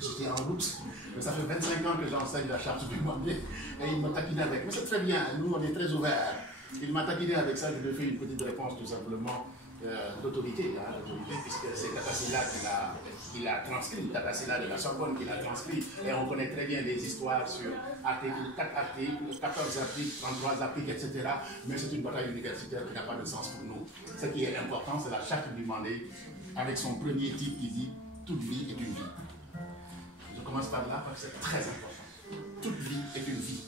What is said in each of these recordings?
J'étais en route. Mais ça fait 25 ans que j'enseigne la charte du monde. Et il m'a taquiné avec. Mais c'est très bien, nous on est très ouverts. Il m'a taquiné avec ça, je lui ai fait une petite réponse tout simplement d'autorité, puisque c'est Tatasila qui l'a transcrit, Tatasila de la Sorbonne qui l'a transcrit, et on connaît très bien les histoires sur articles, 4 articles, 14 articles, 33 articles, etc. Mais c'est une bataille universitaire qui n'a pas de sens pour nous. Ce qui est important, c'est la charte du Mandé, avec son premier titre qui dit « Toute vie est une vie ». Je commence par là parce que c'est très important. Toute vie est une vie.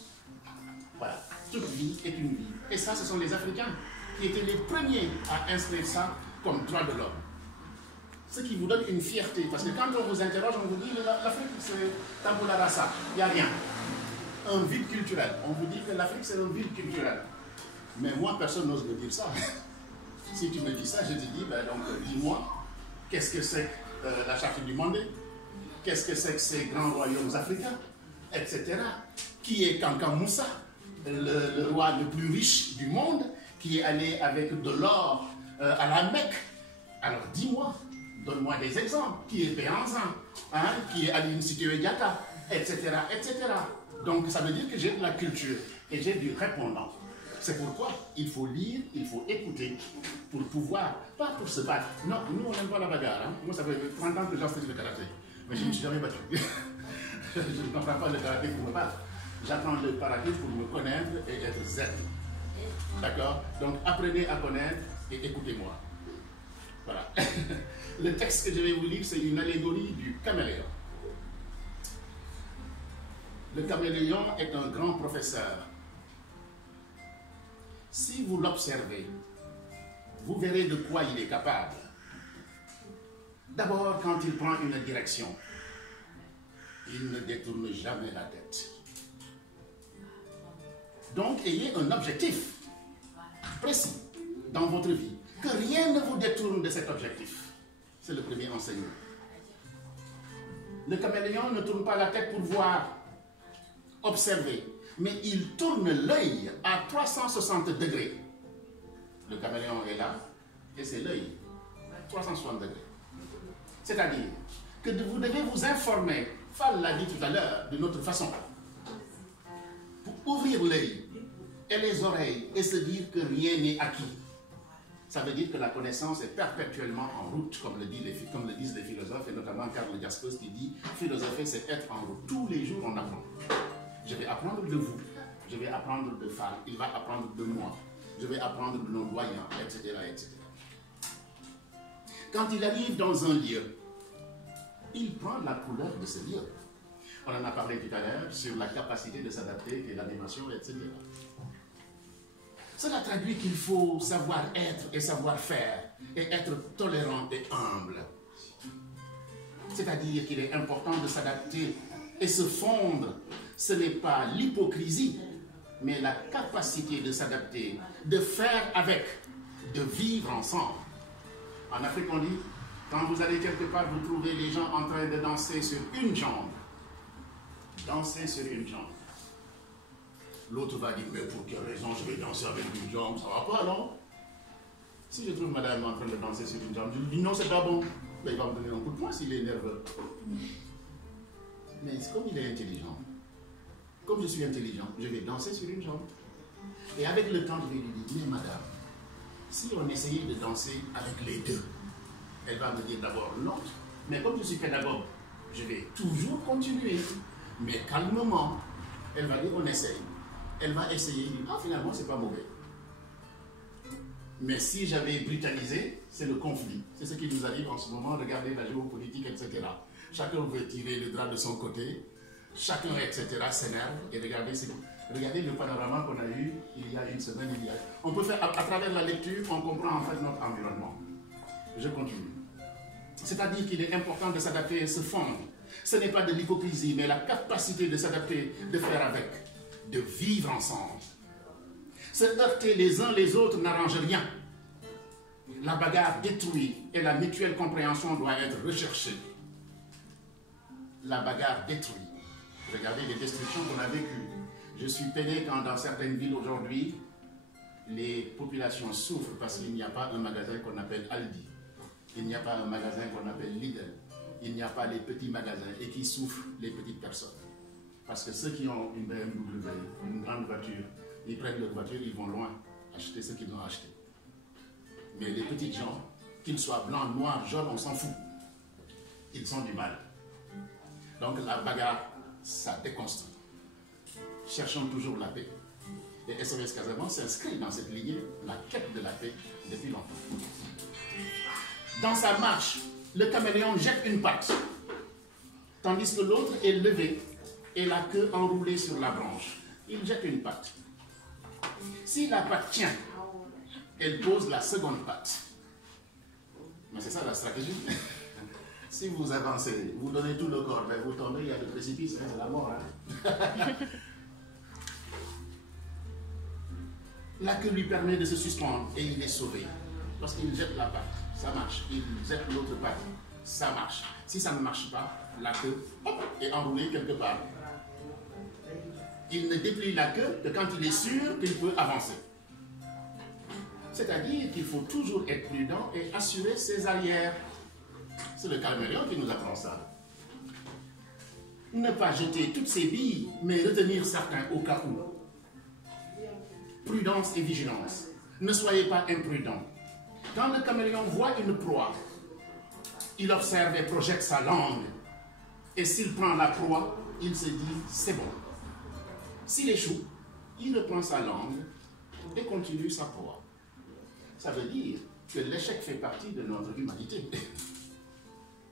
Voilà, toute vie est une vie. Et ça, ce sont les Africains qui étaient les premiers à inscrire ça comme droit de l'homme. Ce qui vous donne une fierté, parce que quand on vous interroge, on vous dit l'Afrique c'est tabula rasa, il n'y a rien. Un vide culturel. On vous dit que l'Afrique c'est un vide culturel. Mais moi, personne n'ose me dire ça. Si tu me dis ça, je te dis, ben donc dis-moi, qu'est-ce que c'est la charte du Mandé? Qu'est-ce que c'est que ces grands royaumes africains, etc. Qui est Kankan Moussa, le roi le plus riche du monde, qui est allé avec de l'or à la Mecque. Alors dis-moi, donne-moi des exemples. Qui est Béanzan, hein, qui est Aline Sitoé-Diatta, etc., etc. Donc ça veut dire que j'ai de la culture et j'ai du répondant. C'est pourquoi il faut lire, il faut écouter pour pouvoir, pas pour se battre. Non, nous on n'aime pas la bagarre. Hein. Moi ça fait 30 ans que j'enseigne le karaté, mais je ne me suis jamais battu. Je ne comprends pas le karaté pour me battre. J'apprends le karaté pour me connaître et être zen. D'accord? Donc apprenez à connaître et écoutez-moi. Voilà. Le texte que je vais vous lire, c'est une allégorie du caméléon. Le caméléon est un grand professeur. Si vous l'observez, vous verrez de quoi il est capable. D'abord, quand il prend une direction, il ne détourne jamais la tête. Donc, ayez un objectif précis dans votre vie, que rien ne vous détourne de cet objectif. C'est le premier enseignement. Le caméléon ne tourne pas la tête pour voir, observer, mais il tourne l'œil à 360 degrés. Le caméléon est là, et c'est l'œil, 360 degrés. C'est-à-dire que vous devez vous informer, Fall l'a dit tout à l'heure, d'une autre façon, pour ouvrir l'œil et les oreilles et se dire que rien n'est acquis. Ça veut dire que la connaissance est perpétuellement en route, comme le disent les philosophes, et notamment Karl Jaspers qui dit « Philosopher, c'est être en route. Tous les jours, on apprend. Je vais apprendre de vous, je vais apprendre de Fall, il va apprendre de moi, je vais apprendre de nos doyens, etc., etc. » Quand il arrive dans un lieu, il prend la couleur de ce lieu. On en a parlé tout à l'heure sur la capacité de s'adapter et l'animation, etc. Cela traduit qu'il faut savoir être et savoir faire et être tolérant et humble. C'est-à-dire qu'il est important de s'adapter et se fondre. Ce n'est pas l'hypocrisie, mais la capacité de s'adapter, de faire avec, de vivre ensemble. En Afrique, on dit, quand vous allez quelque part, vous trouvez les gens en train de danser sur une jambe. Danser sur une jambe. L'autre va dire, mais pour quelle raison je vais danser avec une jambe? Ça va pas, non? Si je trouve madame en train de danser sur une jambe, je lui dis, non, c'est pas bon. Mais il va me donner un coup de poing s'il est nerveux. Mais comme il est intelligent, comme je suis intelligent, je vais danser sur une jambe. Et avec le temps, je vais lui dire, mais madame, si on essayait de danser avec les deux, elle va me dire d'abord l'autre. Mais comme je suis pédagogue, je vais toujours continuer. Mais calmement, elle va dire on essaye. Elle va essayer, elle dit, ah finalement c'est pas mauvais. Mais si j'avais brutalisé, c'est le conflit. C'est ce qui nous arrive en ce moment, regardez la géopolitique, etc. Chacun veut tirer le drap de son côté, chacun, etc. s'énerve. Et regardez le panorama qu'on a eu il y a une semaine. On peut faire, à travers la lecture, on comprend en fait notre environnement. Je continue. C'est-à-dire qu'il est important de s'adapter et se fondre. Ce n'est pas de l'hypocrisie, mais la capacité de s'adapter, de faire avec, de vivre ensemble. Se heurter les uns les autres n'arrange rien. La bagarre détruit et la mutuelle compréhension doit être recherchée. La bagarre détruit. Regardez les destructions qu'on a vécues. Je suis peiné quand dans certaines villes aujourd'hui, les populations souffrent parce qu'il n'y a pas un magasin qu'on appelle Aldi. Il n'y a pas un magasin qu'on appelle Lidl. il n'y a pas les petits magasins et qui souffrent les petites personnes. Parce que ceux qui ont une BMW, une grande voiture, ils prennent leur voiture, ils vont loin acheter ce qu'ils ont acheté. Mais les petits gens, qu'ils soient blancs, noirs, jaunes, on s'en fout. Ils sont du mal. Donc la bagarre, ça déconstruit. Cherchons toujours la paix. Et SOS Casamance s'inscrit dans cette lignée, la quête de la paix, depuis longtemps. Dans sa marche, le caméléon jette une patte, tandis que l'autre est levé et la queue enroulée sur la branche. Il jette une patte. Si la patte tient, elle pose la seconde patte. Mais c'est ça la stratégie. Si vous avancez, vous donnez tout le corps, ben vous tombez, il y a le précipice, c'est la mort. Hein? La queue lui permet de se suspendre et il est sauvé. Lorsqu'il jette la patte, ça marche. Il jette l'autre patte, ça marche. Si ça ne marche pas, la queue est enroulée quelque part. Il ne déplie la queue que quand il est sûr qu'il peut avancer. C'est-à-dire qu'il faut toujours être prudent et assurer ses arrières. C'est le caméléon qui nous apprend ça. Ne pas jeter toutes ses billes, mais retenir certains au cas où. Prudence et vigilance. Ne soyez pas imprudents. Quand le caméléon voit une proie, il observe et projette sa langue. Et s'il prend la proie, il se dit c'est bon. S'il échoue, il reprend sa langue et continue sa proie. Ça veut dire que l'échec fait partie de notre humanité.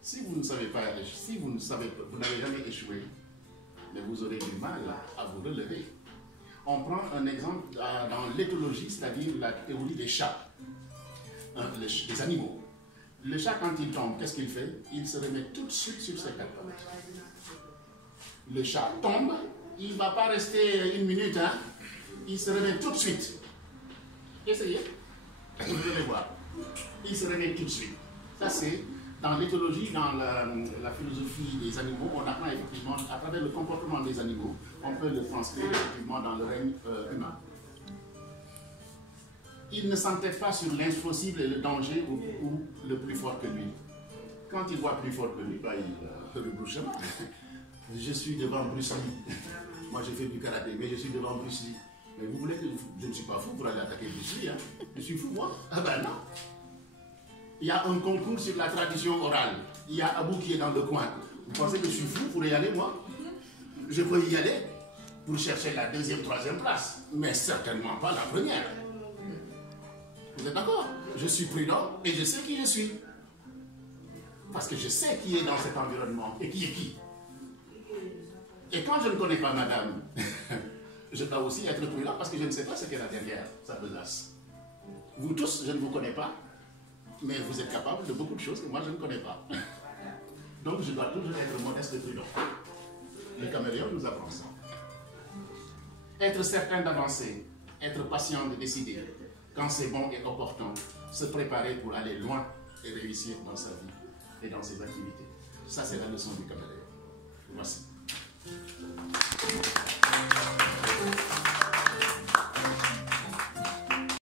Si vous ne savez pas, si vous n'avez jamais échoué, mais vous aurez du mal à vous relever. On prend un exemple dans l'éthologie, c'est-à-dire la théorie des chats, des animaux. Le chat, quand il tombe, qu'est-ce qu'il fait? Il se remet tout de suite sur ses quatre pattes. Le chat tombe, il ne va pas rester une minute, hein? Il se remet tout de suite. Essayez, vous allez voir. Il se remet tout de suite. Ça, c'est dans l'éthologie, dans la philosophie des animaux, on apprend effectivement, à travers le comportement des animaux, on peut le transcrire effectivement dans le règne humain. Il ne s'entête pas sur l'impossible et le danger ou le plus fort que lui. Quand il voit plus fort que lui, bah, il rebrousse chemin. Je suis devant Bruce Lee. Moi, j'ai fait du karaté, mais je suis devant Bruce Lee. Mais vous voulez que je ne suis pas fou pour aller attaquer Bruce Lee, hein? Je suis fou, moi? Ah ben non. Il y a un concours sur la tradition orale. Il y a Abou qui est dans le coin. Vous pensez que je suis fou pour y aller, moi? Je peux y aller pour chercher la deuxième, troisième place, mais certainement pas la première. Vous êtes d'accord? Je suis prudent et je sais qui je suis. Parce que je sais qui est dans cet environnement et qui est qui. Et quand je ne connais pas madame, je dois aussi être prudent parce que je ne sais pas ce qu'elle a derrière sa besace. Vous tous, je ne vous connais pas, mais vous êtes capable de beaucoup de choses que moi je ne connais pas. Donc je dois toujours être modeste et prudent. Le caméléon nous apprend ça. Être certain d'avancer, être patient de décider, quand c'est bon et opportun, se préparer pour aller loin et réussir dans sa vie et dans ses activités. Ça, c'est la leçon du caméléon. Voici.